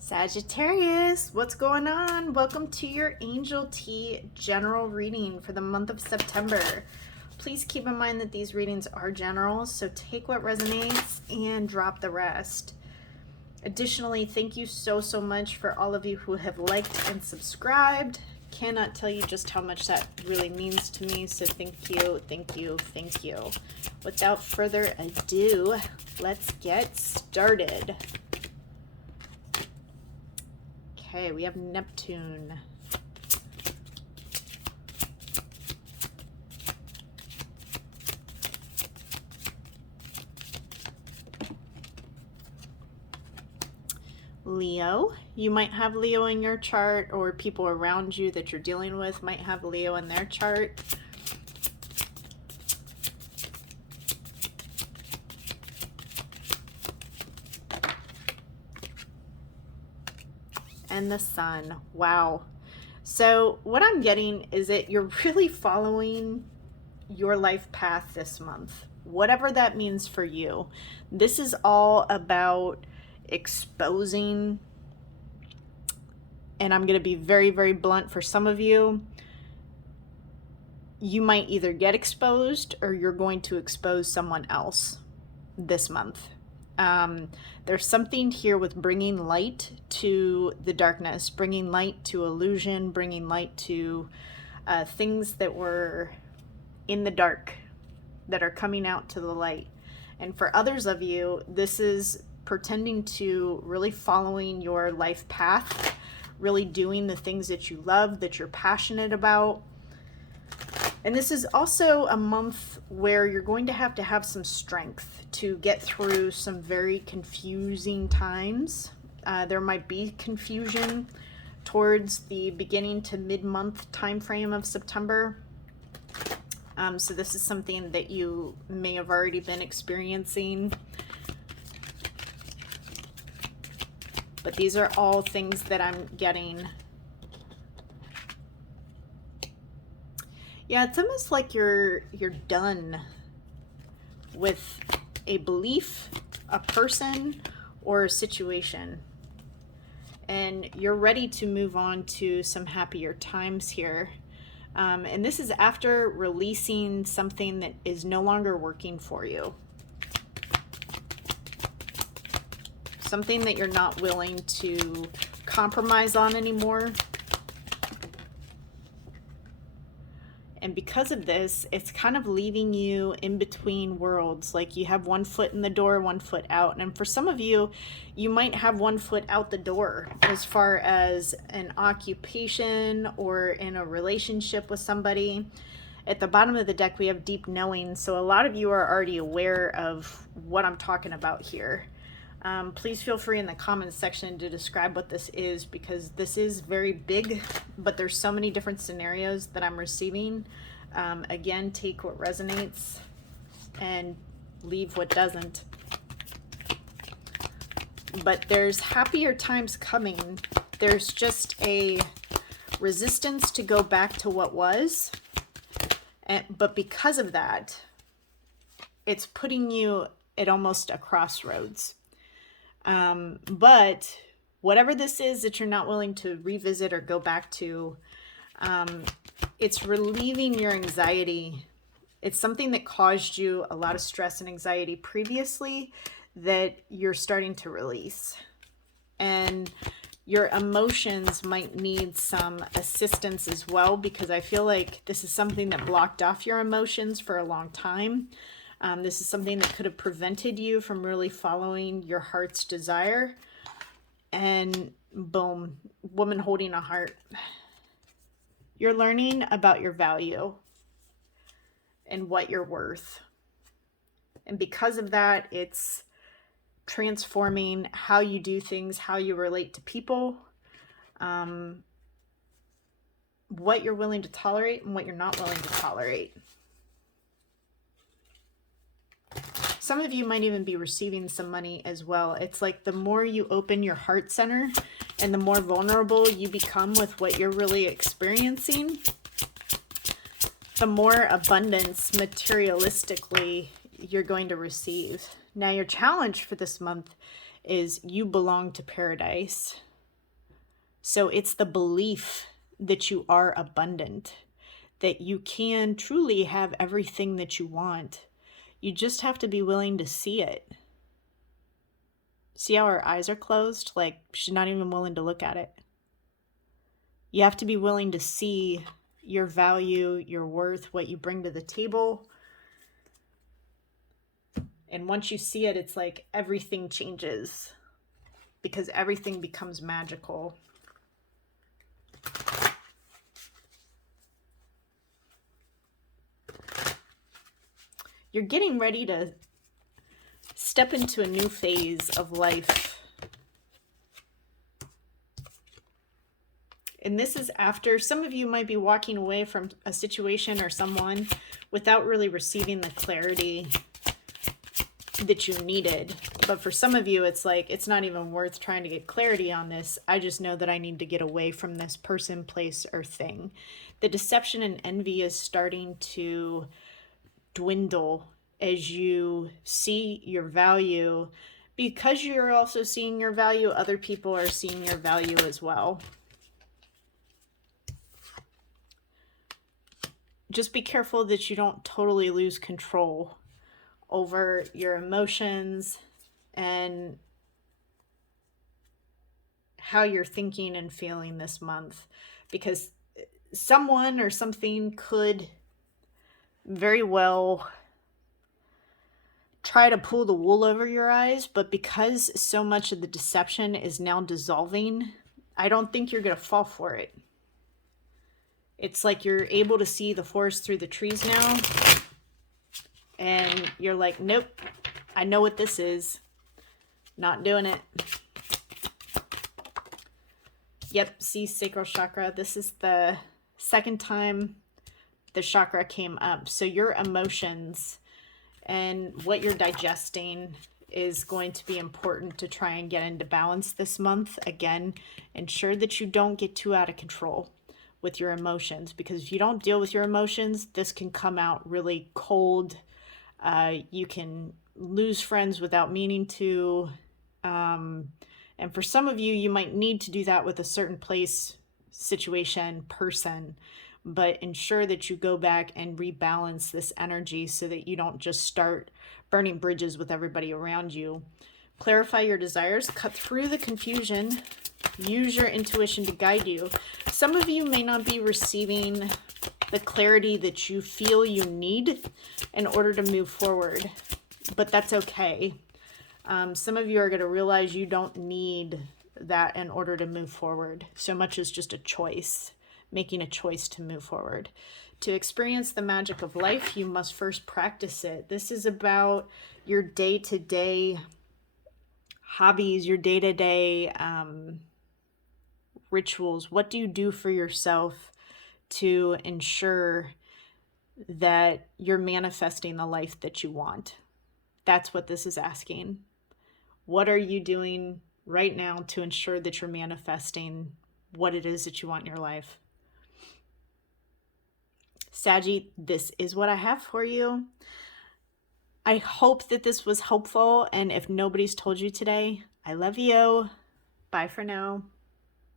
Sagittarius, what's going on? Welcome to your Angel Tea general reading for the month of September. Please keep in mind that these readings are general, so take what resonates and drop the rest. Additionally, thank you so much for all of you who have liked and subscribed. Cannot tell you just how much that really means to me, so thank you, thank you, thank you. Without further ado, let's get started. Okay, we have Neptune. Leo. You might have Leo in your chart, or people around you that you're dealing with might have Leo in their chart. And the Sun. Wow. So what I'm getting is that you're really following your life path this month, whatever that means for you. This is all about exposing, and I'm going to be very blunt for some of you. You might either get exposed or you're going to expose someone else this month. There's something here with bringing light to the darkness, bringing light to illusion, bringing light to things that were in the dark that are coming out to the light. And for others of you, this is pretending to really following your life path, really doing the things that you love, that you're passionate about. And this is also a month where you're going to have some strength to get through some very confusing times. There might be confusion towards the beginning to mid-month time frame of September. So this is something that you may have already been experiencing. But these are all things that I'm getting. Yeah, it's almost like you're done with a belief, a person, or a situation. And you're ready to move on to some happier times here. And this is after releasing something that is no longer working for you. Something that you're not willing to compromise on anymore. And because of this, it's kind of leaving you in between worlds. Like you have one foot in the door, one foot out. And for some of you, you might have one foot out the door as far as an occupation or in a relationship with somebody. At the bottom of the deck, we have deep knowing. So a lot of you are already aware of what I'm talking about here. Please feel free in the comments section to describe what this is, because this is very big, but there's so many different scenarios that I'm receiving. Again, take what resonates and leave what doesn't. But there's happier times coming. There's just a resistance to go back to what was. But because of that, it's putting you at almost a crossroads. But whatever this is that you're not willing to revisit or go back to, it's relieving your anxiety. It's something that caused you a lot of stress and anxiety previously that you're starting to release. And your emotions might need some assistance as well, because I feel like this is something that blocked off your emotions for a long time. This is something that could have prevented you from really following your heart's desire. And boom, woman holding a heart. You're learning about your value and what you're worth. And because of that, it's transforming how you do things, how you relate to people, what you're willing to tolerate and what you're not willing to tolerate. Some of you might even be receiving some money as well. It's like the more you open your heart center and the more vulnerable you become with what you're really experiencing, the more abundance materialistically you're going to receive. Now, your challenge for this month is you belong to paradise. So it's the belief that you are abundant, that you can truly have everything that you want. You just have to be willing to see it. See how her eyes are closed? Like she's not even willing to look at it. You have to be willing to see your value, your worth, what you bring to the table. And once you see it, it's like everything changes because everything becomes magical. You're getting ready to step into a new phase of life. And this is after some of you might be walking away from a situation or someone without really receiving the clarity that you needed. But for some of you, it's like, it's not even worth trying to get clarity on this. I just know that I need to get away from this person, place, or thing. The deception and envy is starting to dwindle as you see your value. Because you're also seeing your value, other people are seeing your value as well. Just be careful that you don't totally lose control over your emotions and how you're thinking and feeling this month, because someone or something could very well try to pull the wool over your eyes, but because so much of the deception is now dissolving, I don't think you're going to fall for it. It's like you're able to see the forest through the trees now. And you're like, nope, I know what this is. Not doing it. Yep, see, sacral chakra. This is the second time the chakra came up. So your emotions and what you're digesting is going to be important to try and get into balance this month. Again, ensure that you don't get too out of control with your emotions, because if you don't deal with your emotions, this can come out really cold. You can lose friends without meaning to. And for some of you, you might need to do that with a certain place, situation, person, but ensure that you go back and rebalance this energy so that you don't just start burning bridges with everybody around you. Clarify your desires, cut through the confusion, use your intuition to guide you. Some of you may not be receiving the clarity that you feel you need in order to move forward, but that's okay. Some of you are going to realize you don't need that in order to move forward so much as just a choice, making a choice to move forward. To experience the magic of life, you must first practice it. This is about your day-to-day hobbies, your day-to-day rituals. What do you do for yourself to ensure that you're manifesting the life that you want? That's what this is asking. What are you doing right now to ensure that you're manifesting what it is that you want in your life? Saggy, this is what I have for you. I hope that this was helpful, and if nobody's told you today, I love you. Bye for now.